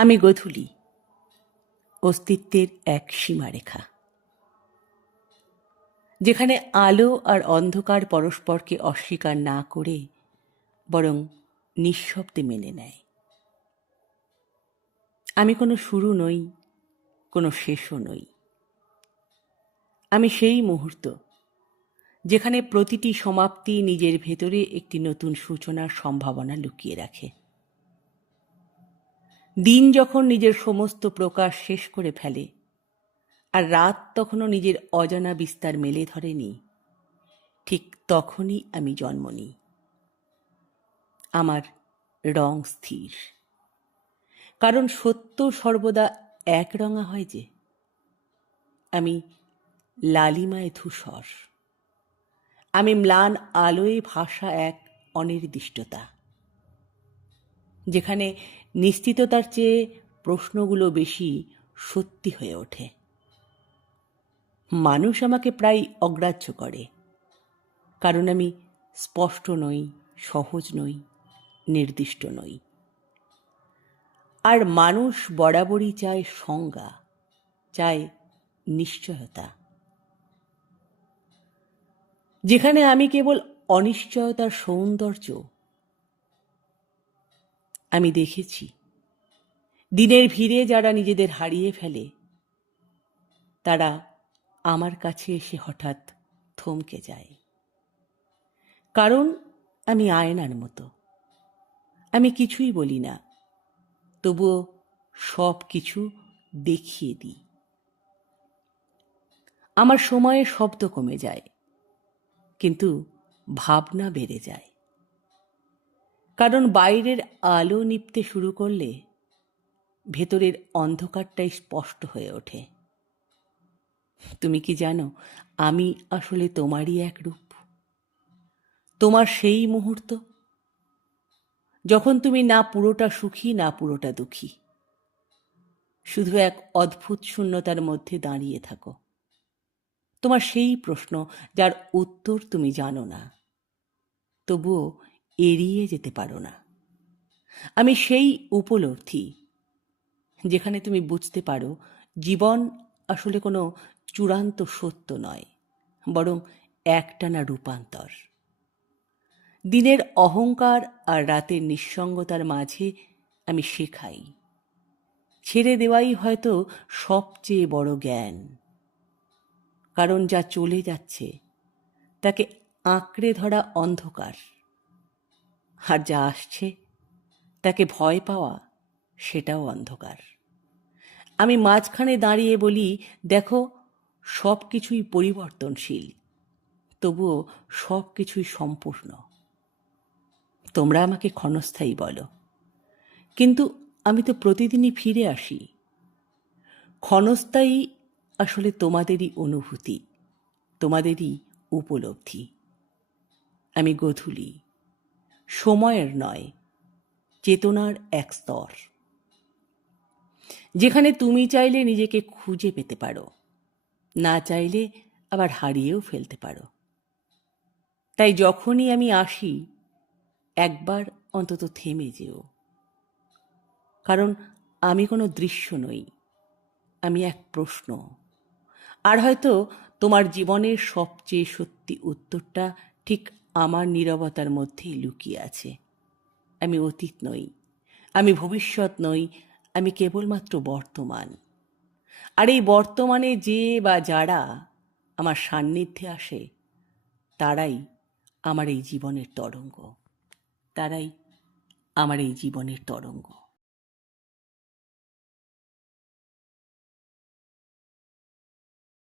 আমি গোধূলি, অস্তিত্বের এক সীমারেখা, যেখানে আলো আর অন্ধকার পরস্পরকে অস্বীকার না করে বরং নিঃশব্দে মেনে নেয়। আমি কোনো শুরু নই, কোনো শেষও নই। আমি সেই মুহূর্ত যেখানে প্রতিটি সমাপ্তি নিজের ভেতরে একটি নতুন সূচনার সম্ভাবনা লুকিয়ে রাখে। দিন যখন নিজের সমস্ত প্রকাশ শেষ করে ফেলে আর রাত তখনও নিজের অজানা বিস্তার মেলে ধরেনি, ঠিক তখনই আমি জন্ম নিই। আমার রং স্থির, কারণ সত্য সর্বদা একরঙা হয় যে। আমি লালিমায় ধূসর, আমি ম্লান আলোয় ভাসা এক অনির্দিষ্টতা, যেখানে নিশ্চিততার চেয়ে প্রশ্নগুলো বেশি সত্যি হয়ে ওঠে। মানুষ আমাকে প্রায় অগ্রাহ্য করে, কারণ আমি স্পষ্ট নই, সহজ নই, নির্দিষ্ট নই। আর মানুষ বরাবরই চায় সংজ্ঞা, চায় নিশ্চয়তা। যেখানে আমি কেবল অনিশ্চয়তার সৌন্দর্য। আমি দেখেছি দিনের ভিড়ে যারা নিজেদের হারিয়ে ফেলে, তারা আমার কাছে এসে হঠাৎ থমকে যায়। কারণ আমি আয়নার মতো, আমি কিছুই বলি না, তবুও সব কিছু দেখিয়ে দিই। আমার সময়ে শব্দ কমে যায়, কিন্তু ভাবনা বেড়ে যায়। কারণ বাইরের আলো নিভতে শুরু করলে ভেতরের অন্ধকারটাই স্পষ্ট হয়ে ওঠে। তুমি কি জানো, আমি আসলে তোমারই এক রূপ। তোমার সেই মুহূর্ত যখন তুমি না পুরোটা সুখী না পুরোটা দুঃখী, শুধু এক অদ্ভুত শূন্যতার মধ্যে দাঁড়িয়ে থাকো। তোমার সেই প্রশ্ন যার উত্তর তুমি জানো না, তবুও এড়িয়ে যেতে পারো না। আমি সেই উপলব্ধি যেখানে তুমি বুঝতে পারো জীবন আসলে কোনো চূড়ান্ত সত্য নয়, বরং একটানা রূপান্তর। দিনের অহংকার আর রাতের নিঃসঙ্গতার মাঝে আমি শেখাই, ছেড়ে দেওয়াই হয়তো সবচেয়ে বড় জ্ঞান। কারণ যা চলে যাচ্ছে তাকে আঁকড়ে ধরা অন্ধকার, আর যা আসছে তাকে ভয় পাওয়া সেটাও অন্ধকার। আমি মাঝখানে দাঁড়িয়ে বলি, দেখো, সব কিছুই পরিবর্তনশীল, তবুও সব কিছুই সম্পূর্ণ। তোমরা আমাকে ক্ষণস্থায়ী বলো, কিন্তু আমি তো প্রতিদিনই ফিরে আসি। ক্ষণস্থায়ী আসলে তোমাদেরই অনুভূতি, তোমাদেরই উপলব্ধি। আমি গোধূলি, সময়ের নয়, চেতনার এক স্তর, যেখানে তুমি চাইলে নিজেকে খুঁজে পেতে পারো, না চাইলে আবার হারিয়েও ফেলতে পারো। তাই যখনই আমি আসি, একবার অন্তত থেমে যেও। কারণ আমি কোনো দৃশ্য নই, আমি এক প্রশ্ন। আর হয়তো তোমার জীবনের সবচেয়ে সত্যি উত্তরটা ঠিক আমার নীরবতার মধ্যেই লুকিয়ে আছে। আমি অতীত নই, আমি ভবিষ্যৎ নই, আমি কেবলমাত্র বর্তমান। আর এই বর্তমানে যে বা যারা আমার সান্নিধ্যে আসে, তারাই আমার এই জীবনের তরঙ্গ, তারাই আমার এই জীবনের তরঙ্গ।